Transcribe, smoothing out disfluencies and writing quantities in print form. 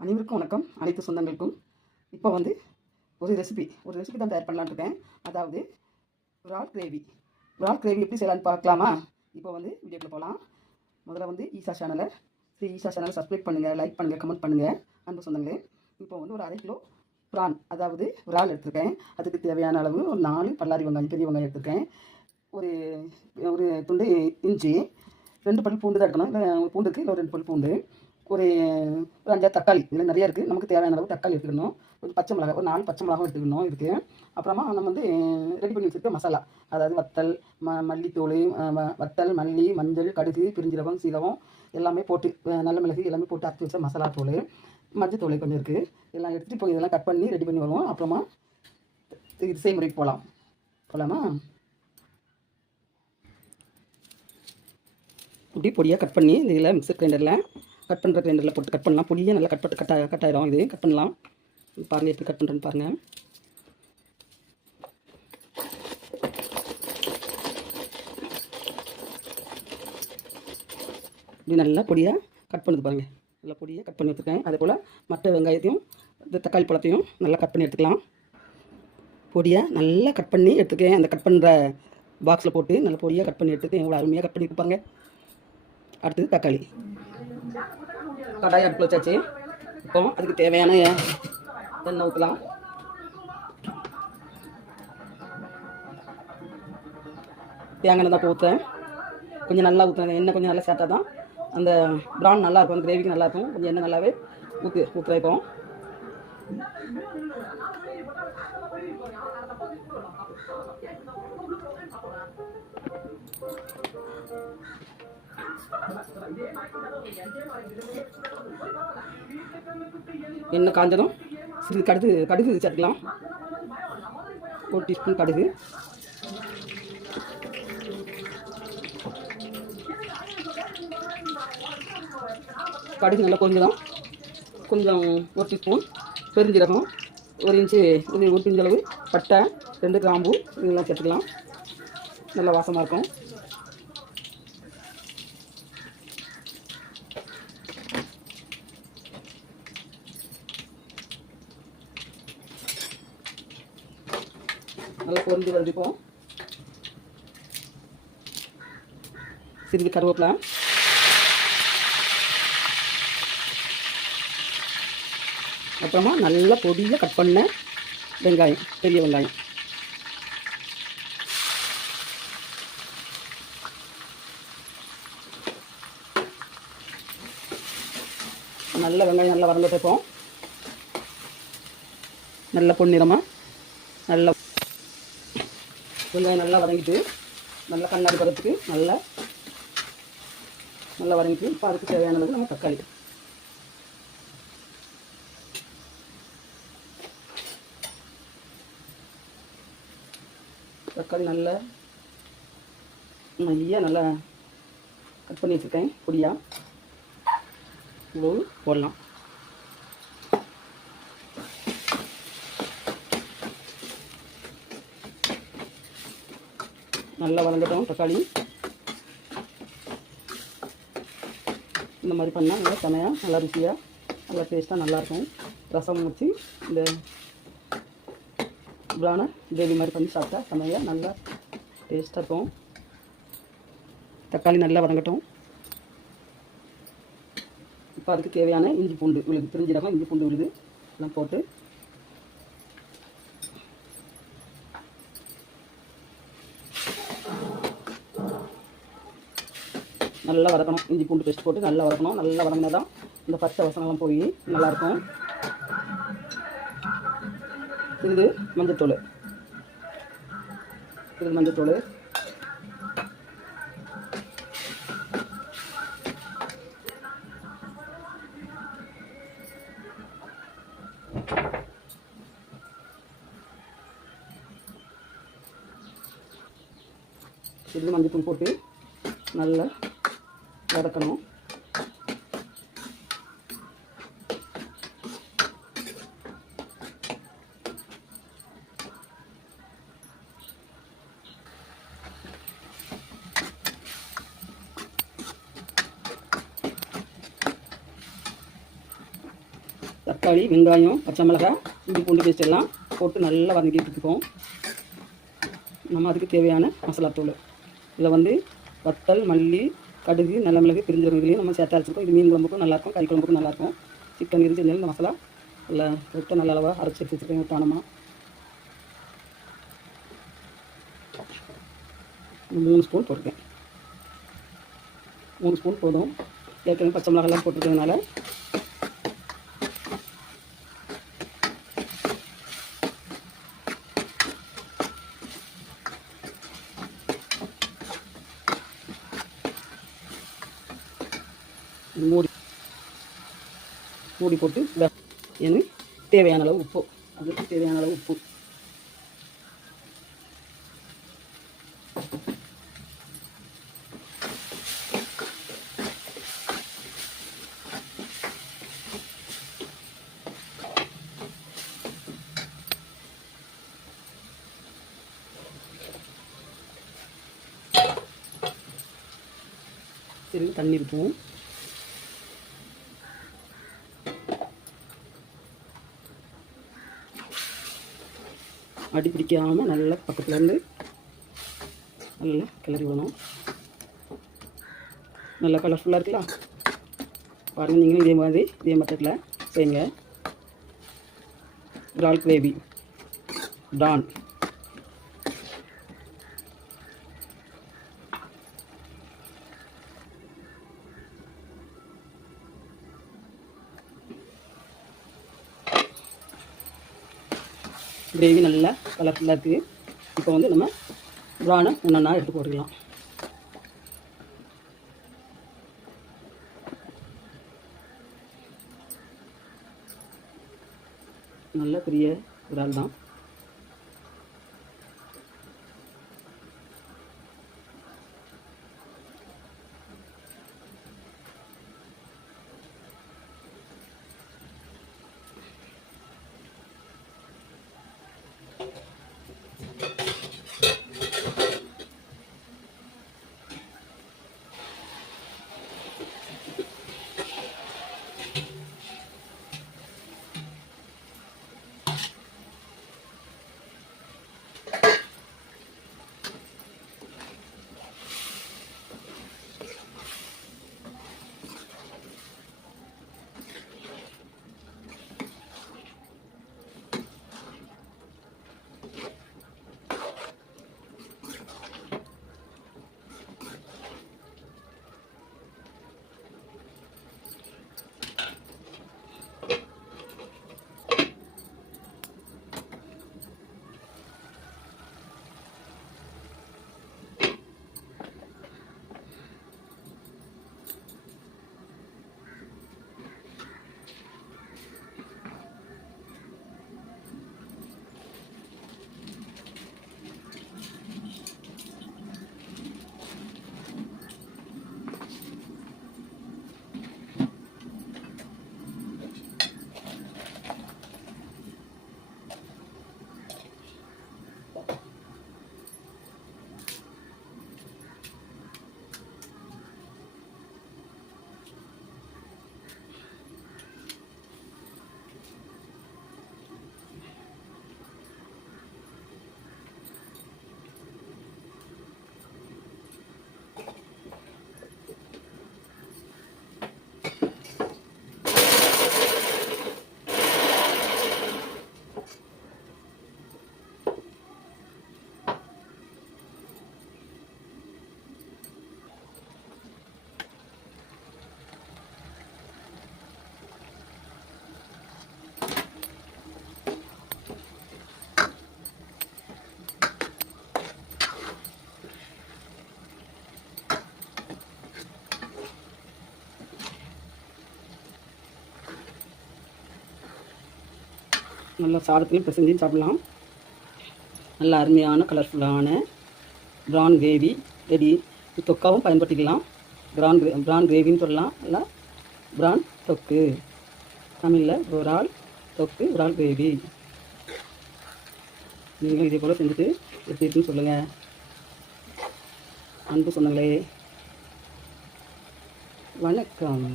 அனைவருக்கும் வணக்கம். அனைத்து சொந்தங்களுக்கும் இப்போ வந்து ஒரு ரெசிபி தான் தயார் பண்ணலான்னு இருக்கேன். அதாவது இறால் கிரேவி எப்படி செய்யலான்னு பார்க்கலாமா? இப்போ வந்து வீடியோக்குள்ள போகலாம். முதல்ல வந்து ஈஷா சேனலை சப்ஸ்கிரைப் பண்ணுங்கள், லைக் பண்ணுங்கள், கமெண்ட் பண்ணுங்கள் அன்பு சொந்தங்களே. இப்போ வந்து ஒரு 1/2 கிலோ ப்ரான், அதாவது இறால் எடுத்துருக்கேன். அதுக்கு தேவையான அளவு ஒரு 4 பல்லாரி வெங்காயம், பெரிய வெங்காயம் எடுத்துருக்கேன். ஒரு ஒரு துண்டு இஞ்சி, 2 பல் பூண்டு தான் எடுக்கணும். இல்லை பூண்டுக்கு இல்லை 2 பல் பூண்டு, ஒரு 5 தக்காளி, இதில் நிறைய இருக்குது. நமக்கு தேவையான அளவு தக்காளி எடுத்துக்கணும். கொஞ்சம் பச்சை மிளகா, ஒரு 4 பச்சை மிளகாவும் எடுத்துக்கணும் இதுக்கு. அப்புறமா நம்ம வந்து ரெடி பண்ணி வச்சுருக்க மசாலா, அதாவது வத்தல், மல்லித்தூள், வத்தல், மல்லி, மஞ்சள், கடுகு, பிரிஞ்சீரகம், சீரகம் எல்லாமே போட்டு, நல்ல மிளகு எல்லாமே போட்டு அரைச்சி வச்ச மசாலா தூள், மஞ்சள் தூள் கொஞ்சம் இருக்குது. எல்லாம் எடுத்துகிட்டு இப்போ இதெல்லாம் கட் பண்ணி ரெடி பண்ணி வருவோம். அப்புறமா இது செய்முறைக்கு போகலாமா? இப்படி பொடியாக கட் பண்ணி இதில் மிக்சர் கிரைண்டரில் போட்டு கட் பண்ணலாம். பொடியாக நல்லா கட் ஆயிரும். இது கட் பண்ணலாம். பாருங்கள் எப்படி கட் பண்ணுறேன்னு பாருங்கள். இப்படி நல்லா பொடியாக கட் பண்ணுது பாருங்கள். நல்லா பொடியாக கட் பண்ணி எடுத்துருக்கேன். அதே போல் மற்ற வெங்காயத்தையும் இந்த தக்காளி பழத்தையும் நல்லா கட் பண்ணி எடுத்துக்கலாம். பொடியாக நல்லா கட் பண்ணி எடுத்துக்கேன். அந்த கட் பண்ணுற பாக்ஸில் போட்டு நல்லா பொடியாக கட் பண்ணி எடுத்துக்கேன். எவ்வளோ அருமையாக கட் பண்ணி கொடுப்பாங்க. அடுத்தது தக்காளி. கடாய் அடுப்பில் வச்சாச்சு. இப்போ அதுக்கு தேவையான எண்ணெய் ஊற்றலாம். தேங்காய் தான் ஊற்றுறேன். கொஞ்சம் நல்லா ஊற்றுறேன். எண்ணெய் கொஞ்சம் நல்லா சேர்த்தா தான் அந்த ப்ரான் நல்லாயிருக்கும், அந்த கிரேவிக்கு நல்லாயிருக்கும். கொஞ்சம் எண்ணெய் நல்லாவே ஊற்றுறேன். இப்போ எண்ணெய் காஞ்சதும் சிறிது கடுகு சேர்த்துக்கலாம். 1 டீஸ்பூன் கடுகு, நல்லா கொஞ்சம் 1 டீஸ்பூன் பெருஞ்சீரகம், 1 இன்ச்சு அளவு பட்டை, 2 கிராம்பு இதெல்லாம் சேர்த்துக்கலாம். நல்லா வாசமாக இருக்கும். நல்லா பொரிஞ்சு வருதுப்போம். சிறிது கருவேப்பிலை, அப்புறமா நல்லா பொடியாக கட் பண்ண வெங்காயம், பெரிய வெங்காயம். நல்ல வெங்காயம் நல்லா வதங்கிட்டு இருப்போம். நல்ல பொன்னிறமாக நல்லா வெங்காயம் நல்லா வதங்கிட்டு நல்லா கண்ணாடி பதத்துக்கு நல்லா வதங்கிட்டு, இப்போ அதுக்கு தேவையான அளவு நம்ம தக்காளி நல்லா மையாக நல்லா கட் பண்ணி வச்சுருக்கேன். பொடியாக இவ்வளவு போடலாம். நல்லா வதங்கட்டும் தக்காளி. இந்த மாதிரி பண்ணால் நல்லா செமையாக, நல்லா ருசியாக, நல்லா டேஸ்ட்டாக நல்லாயிருக்கும். ரசம் வச்சு இந்த பிரானை கிரேவி மாதிரி பண்ணி சாப்பிட்டா செமையாக நல்லா டேஸ்ட்டாக இருக்கும். தக்காளி நல்லா வதங்கட்டும். இப்போ அதுக்கு தேவையான இஞ்சி பூண்டு விழுது, பிரிஞ்சீரகம், இஞ்சி பூண்டு விழுது எல்லாம் போட்டு நல்லா வதக்கணும். இஞ்சி பூண்டு பேஸ்ட் போட்டு நல்லா வதக்கணும். நல்லா வதங்கினா தான் இந்த பச்சை வாசனைலாம் போய் நல்லாயிருக்கும். இது மஞ்சத்தூள், மஞ்சத்தூள் போட்டு நல்லா வதக்கணும். தக்காளி, வெங்காயம், பச்சை மிளகாய், இஞ்சி பூண்டு பேஸ்ட் எல்லாம் போட்டு நல்லா வதக்கிட்டு இருக்கோம். நம்ம அதுக்கு தேவையான மசாலாத்தூள் இதில் வந்து வத்தல், மல்லி, கடுகு, நல்ல மிளகு, பிரிஞ்சீரகம் இதுலேயும் நம்ம சேர்த்து அரைச்சிருக்கோம். இது மீன் குழம்புக்கும் நல்லாயிருக்கும், கறி குழம்புக்கும் நல்லாயிருக்கும். சிக்கன் இருந்துச்சு இந்த மசாலா நல்லா போட்டு நல்ல அளவாக அரைச்சி எடுத்து வச்சுருக்கேன். விட்டானமாக 3 ஸ்பூன் போட்டிருக்கேன். 3 ஸ்பூன் போதும். ஏற்கனவே பச்சை மிளகாலாம் போட்டிருக்கிறதுனால மூடி போட்டு எனக்கு தேவையான அளவு உப்பு, அதுக்கு தேவையான அளவு உப்பு, சிறிது தண்ணி இருக்கும். அடி பிடிக்காமல் நல்லா பக்கத்துலேருந்து நல்லா கிளறி விடணும். நல்லா கலர்ஃபுல்லாக இருக்கலாம். பாருங்கள், நீங்களும் இதே மாதிரி இதே மெத்தடில் செய்யுங்க. இறால் கிரேவி டான். கிரேவி நல்லா கலர்ஃபுல்லாக இருக்குது. இப்போ வந்து நம்ம ப்ரானை ஒன்றா எடுத்து போட்டுக்கலாம். நல்ல பெரிய இறால் தான். நல்லா சாதத்துலையும் பிசைஞ்சு சாப்பிடலாம். நல்ல அருமையான கலர்ஃபுல்லான ப்ரான் கிரேவி ரெடி. தொக்காவும் பயன்படுத்திக்கலாம். ப்ரான் கிரேவின்னு சொல்லலாம். நல்லா ப்ரான் தொக்கு, தமிழில் இறால் தொக்கு, இறால் கிரேவி. நீங்களும் இதே போல் செஞ்சுட்டு எப்படி இருக்குன்னு சொல்லுங்கள். அன்பு சொந்தங்களே, வணக்கம்.